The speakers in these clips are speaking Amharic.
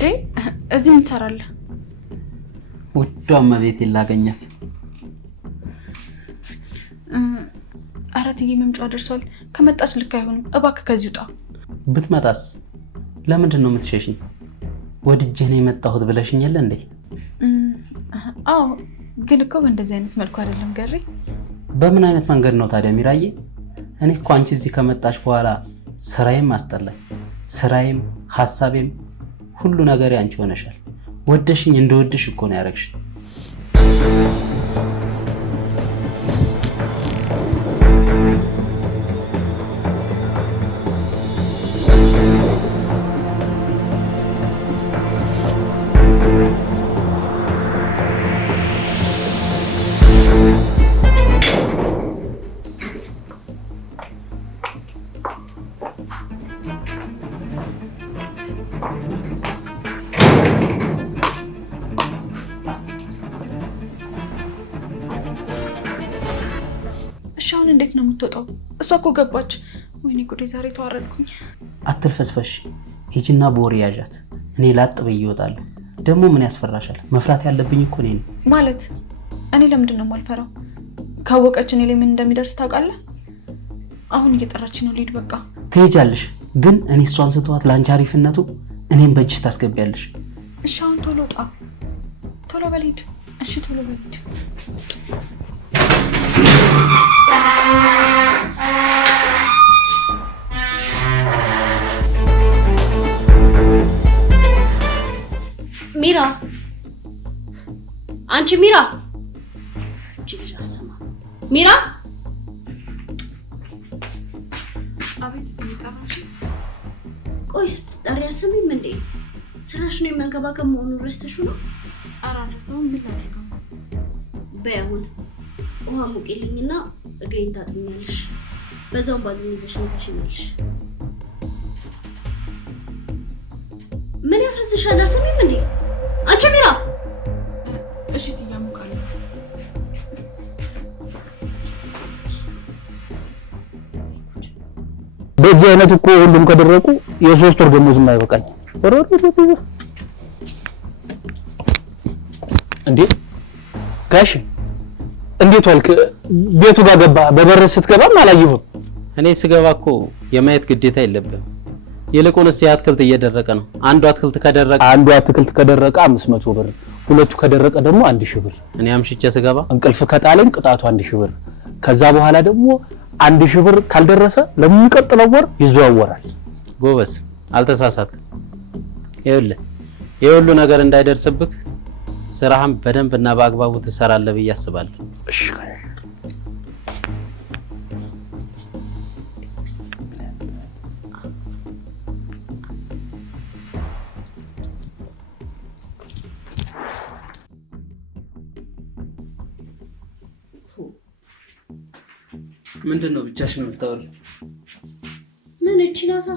እንዴ እዚህ ምን ትሰራለህ? ውዷ እመቤቴ ላገኛት። አራትዬ መምጫዋ ደርሷል። ከመጣች ልክ አይሆንም። እባክህ ከዚህ ውጣ። ብትመጣስ ለምንድን ነው የምትሸሽኝ? ወድጄ ነው የመጣሁት ብለሽኝ የለ እንዴ? አዎ ግን እኮ በእንደዚህ አይነት መልኩ አይደለም ገሪ። በምን አይነት መንገድ ነው ታዲያ ሚራዬ? እኔ እኮ አንቺ እዚህ ከመጣሽ በኋላ ስራዬም አስጠላኝ። ስራዬም ሐሳቤም ሁሉ ነገር ያንቺ ሆነሻል። ወደሽኝ እንደወድሽ እኮ ነው ያረግሽ። እሻውን እንዴት ነው የምትወጣው? እሷ እኮ ገባች። ወይኔ ጉዴ ዛሬ ተዋረድኩኝ። አትልፈስፈሽ። ሂጂና በወሬ ያዣት። እኔ ላጥ ብዬ እወጣለሁ። ደግሞ ምን ያስፈራሻል? መፍራት ያለብኝ እኮ እኔ ነኝ። ማለት እኔ ለምንድን ነው የማልፈራው? ካወቀች እኔ ላይ ምን እንደሚደርስ ታውቃለህ? አሁን እየጠራች ነው። ልሂድ በቃ። ትሄጃለሽ፣ ግን እኔ እሷን ስተዋት ለአንቺ አሪፍነቱ እኔም በእጅሽ ታስገቢያለሽ። እሻውን ቶሎ ውጣ። ቶሎ በልሂድ። እሺ ቶሎ በልሂድ። ሚራ፣ አንቺ ሚራ፣ ጅልጅ አሰማ። ሚራ፣ አቤት ትጠራሽ? ቆይ ስትጠሪ አሰሚም እንዴ? ስራሽ ነው የመንከባከብ መሆኑን ረስተሽው ነው? አራረሰው ምን ላድርገው? በያሁን ውሃ ሙቂልኝና እግሬን ታጥብኛለሽ። በዛውም ባዝም ይዘሽ ታሽኛለሽ። ምን ያፈዝሻል? አሰሚም እንዴ? አንቺ ሚራ! እሺ ትያሙቃለሁ። በዚህ አይነት እኮ ሁሉም ከደረቁ የ3 ወር ደሞዝ የማይበቃኝ። እንዴ ጋሽ እንዴት ዋልክ? ቤቱ ጋር ገባ? በበር ስትገባም አላየሁም። እኔ ስገባ እኮ የማየት ግዴታ የለብህም። ይልቁንስ የአትክልት እየደረቀ ነው። አንዱ አትክልት ከደረቀ 500 ብር፣ ሁለቱ ከደረቀ ደግሞ 1000 ብር። እኔ አምሽቼ ስገባ እንቅልፍ ከጣለኝ ቅጣቱ 1000 ብር። ከዛ በኋላ ደግሞ 1000 ብር ካልደረሰ ለሚቀጥለው ወር ይዘዋወራል። ጎበስ አልተሳሳትክም። ይኸውልህ የሁሉ ነገር እንዳይደርስብህ ስራህን በደንብ እና በአግባቡ ትሰራለህ ብዬ አስባለሁ። እሺ ምንድነው ብቻሽን የምታወሪው? ምን እችላታ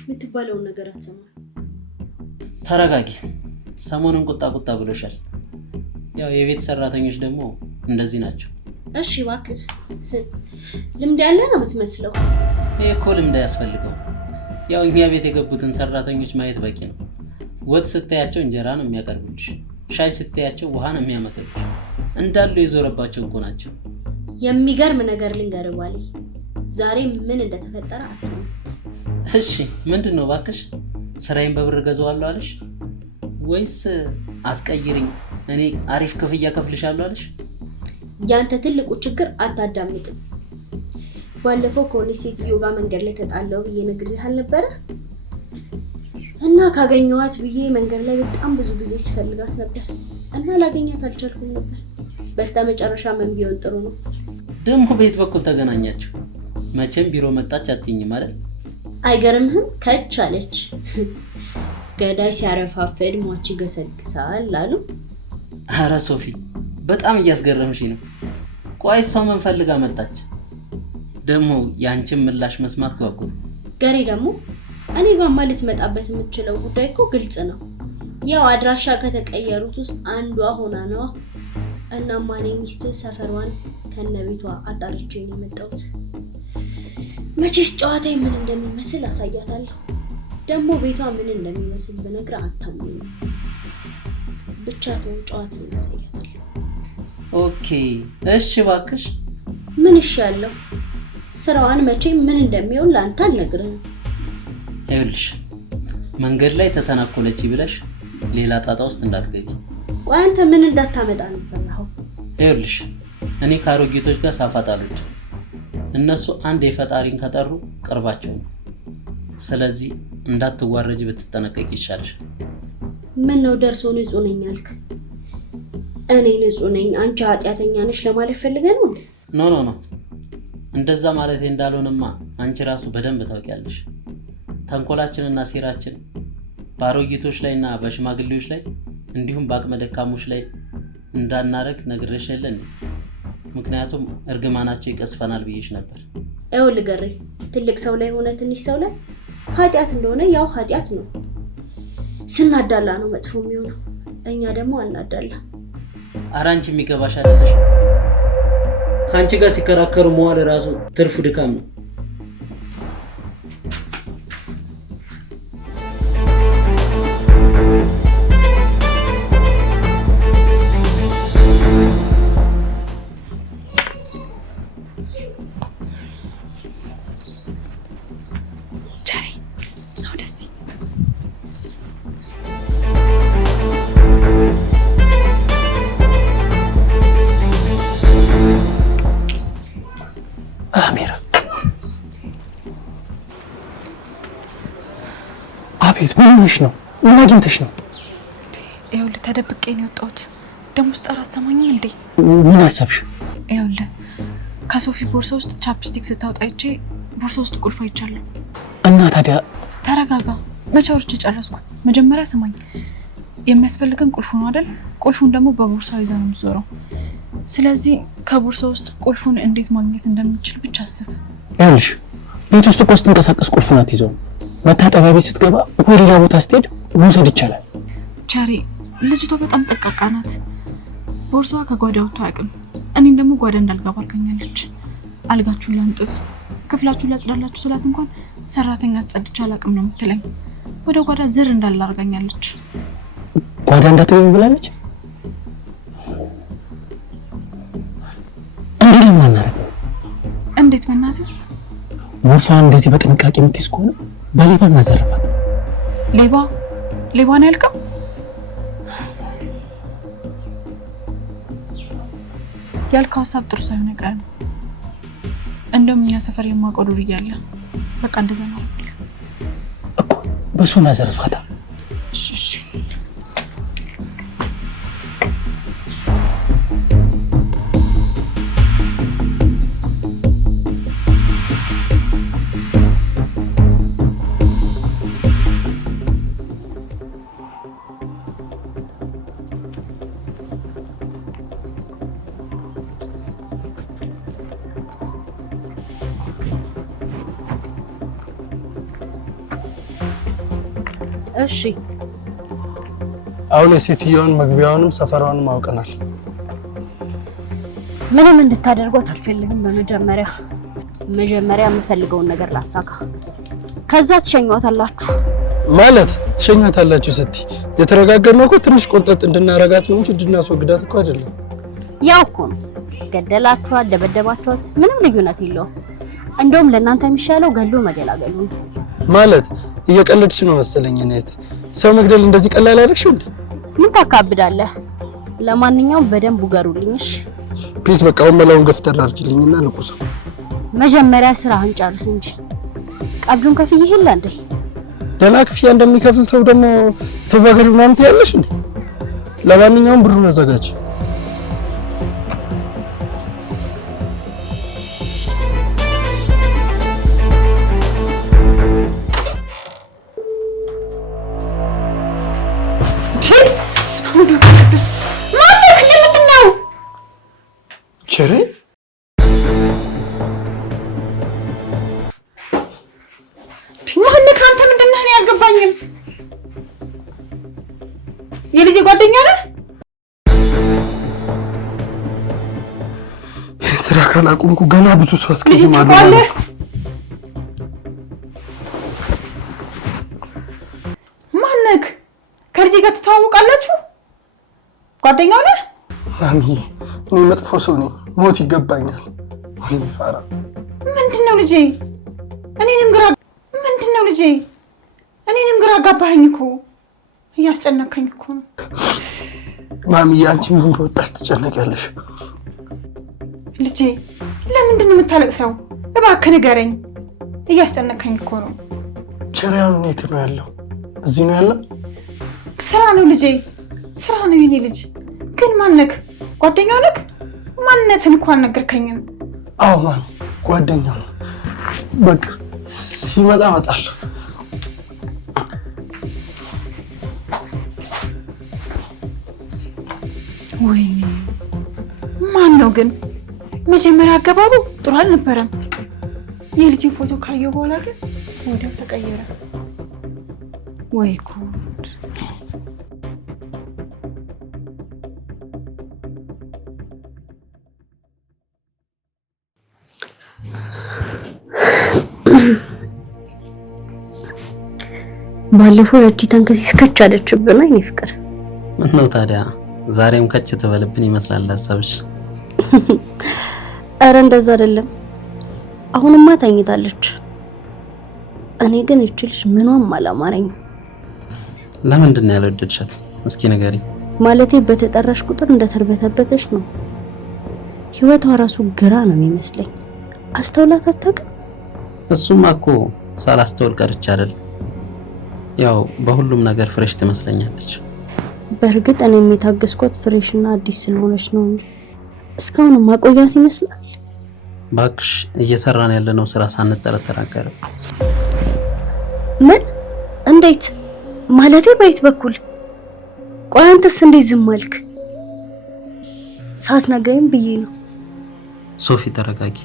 የምትባለውን ነገር አትሰማ። ተረጋጊ። ሰሞኑን ቁጣ ብሎሻል። ያው የቤት ሰራተኞች ደግሞ እንደዚህ ናቸው። እሺ እባክህ ልምድ ያለ ነው የምትመስለው። ይሄ እኮ ልምድ ያስፈልገው። ያው እኛ ቤት የገቡትን ሰራተኞች ማየት በቂ ነው። ወጥ ስታያቸው እንጀራ ነው የሚያቀርቡልሽ፣ ሻይ ስታያቸው ውሃ ነው የሚያመጡልሽ። እንዳሉ የዞረባቸው እኮ ናቸው። የሚገርም ነገር ልንገርህ ዋሊ፣ ዛሬ ምን እንደተፈጠረ አትሆን። እሺ ምንድነው እባክሽ? ስራዬን በብር ገዛዋለሁ አለሽ ወይስ አትቀይሪኝ እኔ አሪፍ ክፍያ ከፍልሻለሁ አለሽ? ያንተ ትልቁ ችግር አታዳምጥም። ባለፈው ከሆነ ሴትዮ ጋር መንገድ ላይ ተጣላው ብዬ ነግሬህ አልነበረ? እና ካገኘኋት ብዬ መንገድ ላይ በጣም ብዙ ጊዜ ሲፈልጋት ነበር እና ላገኛት አልቻልኩም ነበር። በስተመጨረሻ ምን ቢሆን ጥሩ ነው? ደግሞ ቤት በኩል ተገናኛችሁ። መቼም ቢሮ መጣች አትይኝም አይደል? አይገርምህም? ከች አለች። ገዳይ ሲያረፋፈድ ሟች ይገሰግሳል አሉ። ኧረ ሶፊ በጣም እያስገረምሽ ነው። ቆይ ሰው ምን ፈልጋ መጣች? ደግሞ ያንቺን ምላሽ መስማት ጓጉ። ገሬ ደግሞ እኔ ጋር ማለት መጣበት የምትችለው ጉዳይ እኮ ግልጽ ነው። ያው አድራሻ ከተቀየሩት ውስጥ አንዷ ሆና ነው። እና ማኔ ሚስት ሰፈሯን ከነቤቷ አጣርቼ ነው የመጣሁት። መቼስ ጨዋታዬ ምን እንደሚመስል አሳያታለሁ። ደግሞ ቤቷ ምን እንደሚመስል ብነግርህ አታምነኝም። ብቻ ተው ጨዋታውን አሳያታለሁ። ኦኬ እሺ እባክሽ። ምን ይሻለው? ስራዋን መቼ ምን እንደሚሆን ላንተ አልነግርህም። ይኸውልሽ መንገድ ላይ ተተናኮለች ብለሽ ሌላ ጣጣ ውስጥ እንዳትገቢ። ቆይ አንተ ምን እንዳታመጣ ነው ፈራኸው? ይኸውልሽ እኔ ከአሮጌቶች ጋር ሳፋጣሉት እነሱ አንድ የፈጣሪን ከጠሩ ቅርባቸው ነው። ስለዚህ እንዳትዋረጅ ብትጠነቀቂ ይሻልሽ። ምን ነው ደርሶ ንጹህ ነኝ አልክ? እኔ ንጹህ ነኝ አንቺ ኃጢያተኛ ነሽ ለማለት ፈልገህ ነው? ኖ እንደዛ ማለት እንዳልሆነማ አንቺ ራሱ በደንብ ታውቂያለሽ። ተንኮላችንና ሴራችን በአሮጊቶች ላይና በሽማግሌዎች ላይ እንዲሁም በአቅመ ደካሞች ላይ እንዳናረግ ነግሬሽ የለ እንዴ? ምክንያቱም እርግማናቸው ይቀስፈናል ብዬሽ ነበር። ይኸውልህ ገሬ፣ ትልቅ ሰው ላይ ሆነ ትንሽ ሰው ላይ ኃጢያት እንደሆነ ያው ኃጢያት ነው። ስናዳላ ነው መጥፎ የሚሆነው። እኛ ደግሞ አናዳላ። ኧረ አንቺ የሚገባሽ አይደለሽ። ከአንቺ ጋር ሲከራከሩ መዋል ራሱ ትርፉ ድካም ነው። አቤት፣ ምን ሆነሽ ነው? ምን አግኝተሽ ነው? ይኸውልህ ተደብቄ ነው የወጣሁት። ደግሞ ውስጥ አትሰማኝም እንዴ? ምን አሰብሽ? ይኸውልህ ከሶፊ ቦርሳ ውስጥ ቻፕስቲክ ስታወጣ አይቼ ቦርሳ ውስጥ ቁልፍ አይቻለሁ። እና ታዲያ ተረጋጋ። መቼ አውርቼ ጨረስኩ? መጀመሪያ ስማኝ። የሚያስፈልገን ቁልፉ ነው አይደል? ቁልፉን ደግሞ በቦርሳው ይዛ ነው የምትዞረው። ስለዚህ ከቦርሳ ውስጥ ቁልፉን እንዴት ማግኘት እንደምችል ብቻ አስብ። ይኸውልሽ ቤት ውስጥ እኮ ስትንቀሳቀስ ቁልፉን አትይዘው። መታጠቢያ ቤት ስትገባ ወይ ሌላ ቦታ ስትሄድ መውሰድ ይቻላል። ቻሪ ልጅቷ በጣም ጠቃቃ ናት። ቦርሳዋ ከጓዳ ወጥቶ አያውቅም። እኔም ደግሞ ጓዳ እንዳልገባ አድርጋኛለች። አልጋችሁን ላንጥፍ፣ ክፍላችሁን ላጽዳላችሁ ስላት እንኳን ሰራተኛ አስጸድቼ አላውቅም ነው የምትለኝ። ወደ ጓዳ ዝር እንዳለ አድርጋኛለች። ጓዳ እንዳትገቢ ብላለች። እንዴት ነው የማናደርገው? እንዴት በእናትህ? ቦርሳዋን እንደዚህ በጥንቃቄ የምትይዝ ከሆነ በሌባ እናዘርፋት። ሌባ ነው ያልከው? ያልከው ሀሳብ ጥሩ ሳይሆን አይቀርም። እንደውም እኛ ሰፈር የማውቀው ዱርዬ አለ። በቃ እንደዛ ነው እኮ በሱ እናዘርፋታ። እሺ እሺ አሁን የሴትዮዋን መግቢያውንም ሰፈሯንም አውቀናል። ምንም እንድታደርጓት አልፈልግም። በመጀመሪያ የምፈልገውን ነገር ላሳካ፣ ከዛ ትሸኟታላችሁ። ማለት ትሸኛታላችሁ ስትይ የተረጋገርነው እኮ ትንሽ ቆንጠጥ እንድናረጋት ነው እንጂ እንድናስወግዳት እኮ አይደለም። ያው እኮ ነው። ገደላችኋት፣ ደበደባችኋት፣ ምንም ልዩነት የለውም። እንደውም ለእናንተ የሚሻለው ገሎ መገላገሉ ነው። ማለት እየቀለድሽ ነው መሰለኝ። እኔት ሰው መግደል እንደዚህ ቀላል አደረግሽው እንዴ? ምን ታካብዳለህ? ለማንኛውም በደንብ ውገሩልኝሽ ፕሊዝ። በቃ ወመላውን ገፍተር አድርጊልኝና ንቁስ። መጀመሪያ ስራህን ጨርስ እንጂ ቀብዱን ከፍዬ ይሄላ እንዴ? ደህና ክፍያ እንደሚከፍል ሰው ደግሞ ተባገሩ ምናምን ትያለሽ እንዴ? ለማንኛውም ብሩን አዘጋጅ። ቸሬ ማነው አንተ? ምንድን ነህ? አልገባኝም። የልጄ ጓደኛ ነህ? ስራ ካላቆምኩ ገና ብዙ ሰው አስቀይማለሁ። ጓደኛው ነህ? ማሚዬ እኔ መጥፎ ሰው ነኝ፣ ሞት ይገባኛል። ወይኔ ፋራ ምንድነው ልጄ? እኔንም ግራ አጋባኸኝ እኮ እያስጨነቀኝ እኮ ነው። ማሚዬ አንቺ ምን በወጣሽ ትጨነቂያለሽ? ልጄ ለምንድን ነው የምታለቅሰው? እባክህ ንገረኝ። እያስጨነቀኝ እኮ ነው። ቸሪያኑ የት ነው ያለው? እዚህ ነው ያለው? ስራ ነው ልጄ፣ ስራ ነው የኔ ልጅ። ግን ማነክ? ጓደኛው ነክ? ማንነትን እኮ አልነገርከኝም። አዎ ማሚ ጓደኛው ነው። በቃ ሲመጣ እመጣለሁ። ወይኔ ማን ነው ግን? መጀመሪያ አገባቡ ጥሩ አልነበረም። የልጅን ፎቶ ካየው በኋላ ግን ወዲያው ተቀየረ። ወይ ጉድ! ባለፈው ያቺ ተንከሲስ ከች አለችብን። አይኔ ፍቅር ምን ነው ታዲያ ዛሬም ከች ተበልብን ይመስላል ሐሳብሽ። አረ እንደዛ አይደለም። አሁንማ ታኝታለች። እኔ ግን እቺ ልጅ ምኗም አላማረኝ። ለምንድን ነው ያልወደድሻት? እስኪ ንገሪኝ። ማለቴ በተጠራሽ ቁጥር እንደተርበተበተሽ ነው። ህይወቷ ራሱ ግራ ነው የሚመስለኝ። አስተውላት አታውቅም? እሱማ እኮ ሳላስተውል ቀርቼ አይደል። ያው በሁሉም ነገር ፍሬሽ ትመስለኛለች። በእርግጥ እኔ የታገስኳት ፍሬሽና አዲስ ስለሆነች ነው። እስካሁን ማቆያት ይመስላል። ባክሽ እየሰራን ያለነው ስራ ሳንጠረጠር አቀረ። ምን? እንዴት? ማለቴ በየት በኩል? ቆይ አንተስ እንዴት ዝም አልክ? ሳትነግረኝ ብዬ ነው። ሶፊ ተረጋጊ።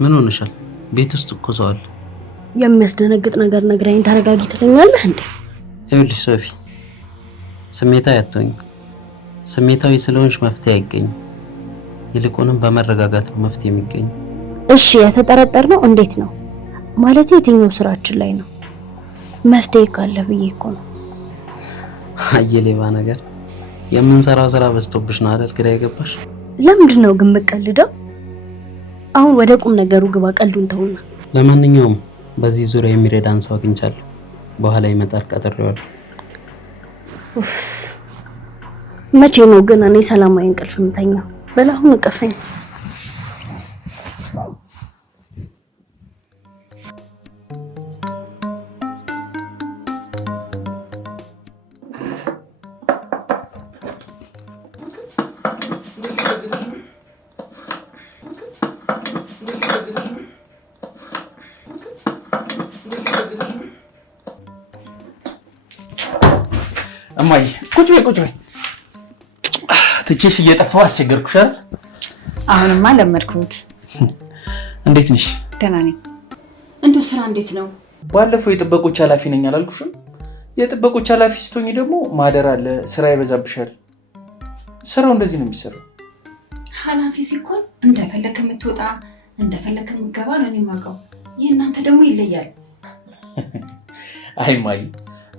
ምን ሆነሻል? ቤት ውስጥ እኮ ሰው አለ። የሚያስደነግጥ ነገር ነግረኝ ተረጋጊ ትለኛለህ እንዴ? ይኸውልሽ ሶፊ ስሜታዊ አትሆኝ። ስሜታዊ ስለሆንሽ መፍትሄ አይገኝም። ይልቁንም በመረጋጋት ነው መፍትሄ የሚገኝ። እሺ የተጠረጠርነው እንዴት ነው? ማለት የትኛው ስራችን ላይ ነው? መፍትሄ ካለ ብዬ እኮ ነው። አየሌባ ነገር የምንሰራው ስራ በዝቶብሽ ነው አይደል? ግራ የገባሽ? ለምንድን ነው ግን የምትቀልደው? አሁን ወደ ቁም ነገሩ ግባ። ቀልዱን ተውና። ለማንኛውም በዚህ ዙሪያ የሚረዳን ሰው አግኝቻለሁ። በኋላ ይመጣል፣ ቀጥሬዋለሁ። መቼ ነው ግን እኔ ሰላማዊ እንቅልፍ የምተኛው? በላሁን እቀፈኝ። እማዬ ቁጭ በይ። ትቼሽ እየጠፋሁ አስቸገርኩሽ አይደል? አሁንማ ለመድኩት። እንዴት ነሽ? ደህና ነኝ። እንደው ስራ እንዴት ነው? ባለፈው የጥበቆች ኃላፊ ነኝ አላልኩሽም? የጥበቆች ኃላፊ ስትሆኚ ደግሞ ማደር አለ፣ ስራ ይበዛብሻል። ስራው እንደዚህ ነው የሚሰራው። ኃላፊ ሲኮን እንደፈለክ የምትወጣ እንደፈለክ የምትገባ ነው የማውቀው። የእናንተ ደግሞ ይለያል። አይ ማይ፣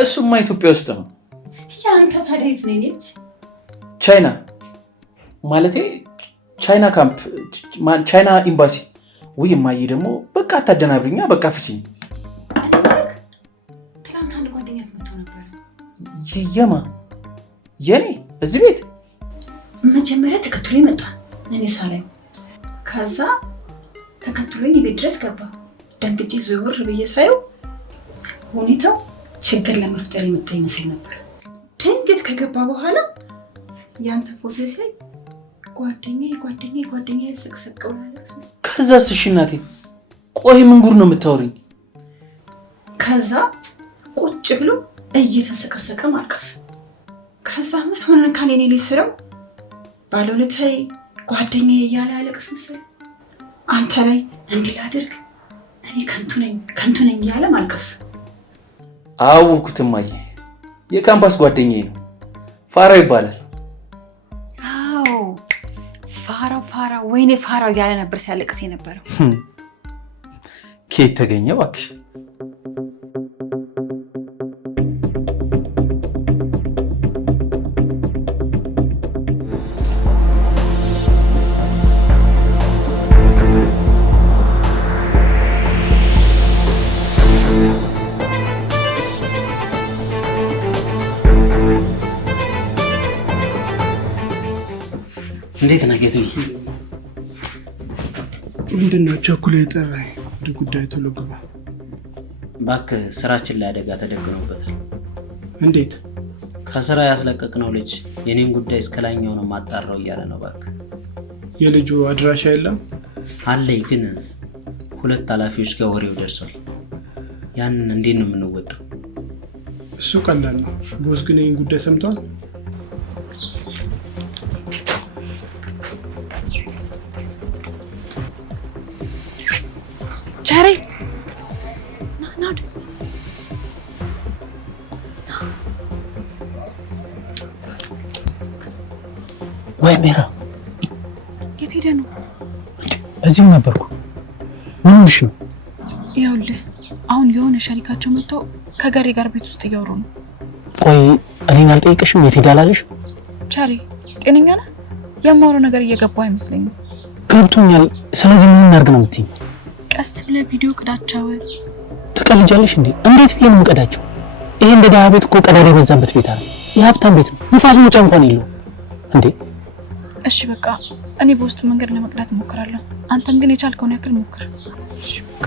እሱማ ኢትዮጵያ ውስጥ ነው። ያንተ ታዲያ የት ነች? ቻይና ማለቴ ቻይና ካምፕ፣ ቻይና ኤምባሲ። ውይ ማይ ደግሞ በቃ አታደናብሪኛ፣ በቃ ፍቺኝ። ትናንት አንድ ጓደኛ መጥቶ ነበር። የማ? የኔ እዚህ ቤት መጀመሪያ ተከትሎ መጣ፣ እኔ ሳላይ። ከዛ ተከትሎኝ ቤት ድረስ ገባ። ደንግጬ ዞር ብዬ ሳየው ሁኔታው ችግር ለመፍጠር የመጣ ይመስል ነበር። ድንገት ከገባ በኋላ ያንተ ፎቶ ሲያይ ጓደኛዬ ሰቅሰቀው ማለት ነው። ከዛስ? እሺ እናቴ ቆይ ምን ጉድ ነው የምታወሪኝ? ከዛ ቁጭ ብሎ እየተሰቀሰቀ ማልቀስ። ከዛ ምን ሆነ ካለ እኔ ልጅ ስራው ባለውለታይ ጓደኛዬ እያለ ያለቅስ መሰለኝ። አንተ ላይ እንዲህ ላድርግ እኔ ከንቱ ነኝ እያለ ማልቀስ። አወኩት እማዬ፣ የካምፓስ ጓደኛዬ ነው፣ ፋራው ይባላል። አዎ ፋራው፣ ወይኔ ፋራው እያለ ነበር ሲያለቅስ የነበረው። ከየት ተገኘ እባክሽ? እንዴት ነው? ምንድነው ቸኩል የጠራኝ? ወደ ጉዳዩ ቶሎ ግባ። እባክህ ስራችን ላይ አደጋ ተደቅኖበታል። እንዴት? ከስራ ያስለቀቅነው ልጅ የኔን ጉዳይ እስከላይኛው ነው ማጣራው እያለ ነው። እባክህ የልጁ አድራሻ የለም? አለኝ፣ ግን 2 ኃላፊዎች ጋር ወሬው ደርሷል። ያንን እንዴት ነው የምንወጣው? እሱ ቀላል ነው። ቦስ ግን ይህን ጉዳይ ሰምቷል? ቸሬ ና ደስ ወይ ሜራ፣ የት ሄደ ነው? እዚሁ ነበርኩ። ምን ሆነሽ ነው? ይኸውልህ አሁን የሆነ ሸሪካቸው መጥቶ ከጋሪ ጋር ቤት ውስጥ እያወሩ ነው። ቆይ እኔን አልጠይቅሽም? የት ሄዳላለሽ? ቸሬ ጤነኛ ነህ? የማወራው ነገር እየገባው አይመስለኝም። ገብቶኛል። ስለዚህ ምን እናድርግ ነው የምትይኝ? ቀስ ብለህ ቪዲዮ ቅዳቸው። ትቀልጃለሽ እንዴ? እንዴት ብዬ ነው የምቀዳቸው? ይሄ እንደ ደሃ ቤት እኮ ቀዳዳ የበዛበት ቤት አለ። የሀብታም ቤት ነው። ንፋስ መውጫ እንኳን የለውም እንዴ። እሺ በቃ እኔ በውስጥ መንገድ ለመቅዳት እሞክራለሁ። አንተም ግን የቻልከውን ያክል ሞክር። እሺ በቃ